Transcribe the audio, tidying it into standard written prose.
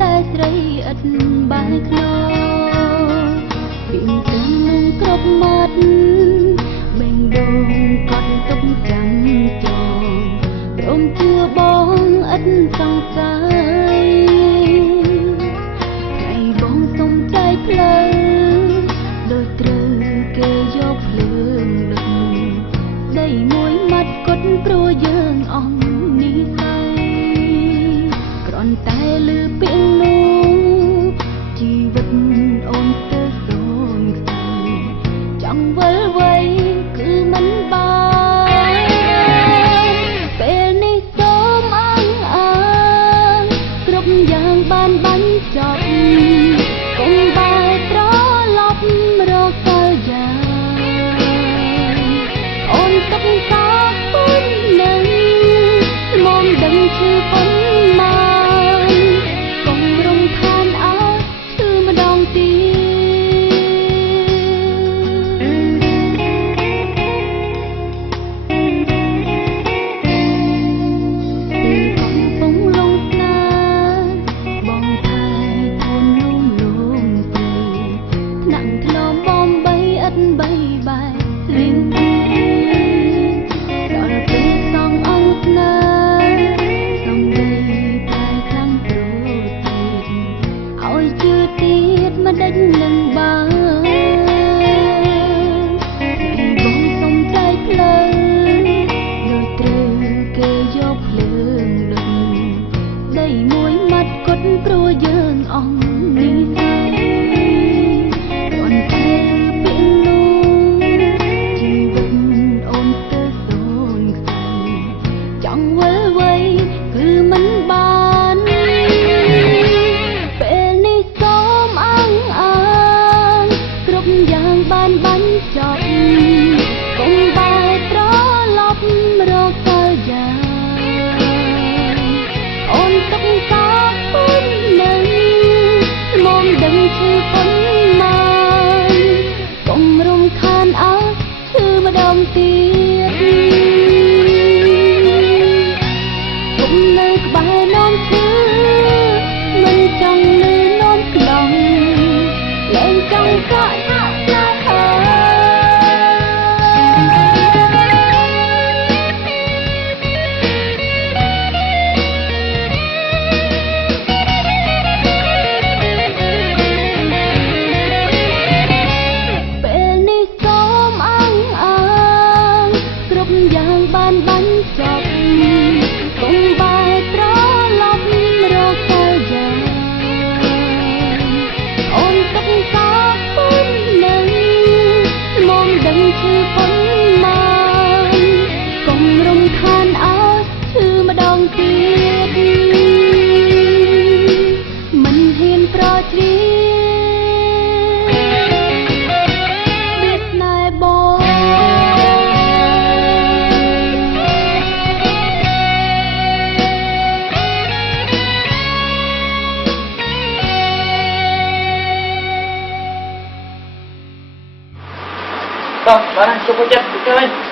តែស្រីឥតបាយខ្លោពីងព្រឹងនឹងគ្រប់មាត់បេងដូងកត់ទុកចាំចងព្រមជឿបងឥតសង្ស័យថ្ងៃបងសុំចែកផ្លូវដូចត្រូវគេយកភ្លើងដឹកស្ដីមួយម៉ាត់គត់ព្រោះយើងអស់និស័យគ្រាន់តែលឺពាក្យនោះជីវិតអូនទៅសូនខ្សែចង់វិលវ័យគឺមិនបានពេលនេះសូមអើងគ្រប់យ៉ាងបានបាញ់ចប់កុំបែរត្រឡប់រកកាលយ៉ាងអូនទុកសាពុននឹងមកដឹងឈឺប៉ុន្មានកុំរំខានអើឈឺម្ដងទៀតកំពុងលងស្នេហ៍បងថៃទួនលំលងស្រីថ្នាក់ធ្នមបំបីឥតបីបែលៀងដល់ពេលសងអង្គស្នេហ៍សំដីតែខ្លាំងព្រួតទៀតឲ្យជឿទៀតមិនដេចនឹងបានបងសុំចែកផ្លូវដូចត្រូវគេយកភ្លើងដឹកស្ដីមួយម៉ាត់គត់ព្រោះយើងអស់និស័យគ្រាន់តែពាក្យនោះជីវិតអូនទៅសូនខ្សែចង់វិលវ័យគឺមិនបានពេលនេះសូមអើងគ្រប់យ៉ាងបានបាញ់ចប់កុំបែរត្រឡប់រកកាលយ៉ាងអូនទុកសាពុននឹងមកដឹងឈឺប៉ុន្មានកុំរំខានអើឈឺម្ដងទៀតកុំនៅក្បែរនោមឈឺមិនចង់លឺនោមខ្នងលែងចង់កក់ណាស់ពេលនេះសូមអើងគ្រប់យ៉ាងបានបាញ់ចប់កុំបែរត្រឡប់រកកាលយ៉ាងអូនទុកសាពុននឹងមកដឹងឈឺប៉ុន្មានកុំរំខានអើឈឺម្ដងទៀតមិនហ៊ានប្រជ្រៀតវាស្នេហ៍បងVâng, bạn ơi, chúc cô chân, chúc anh.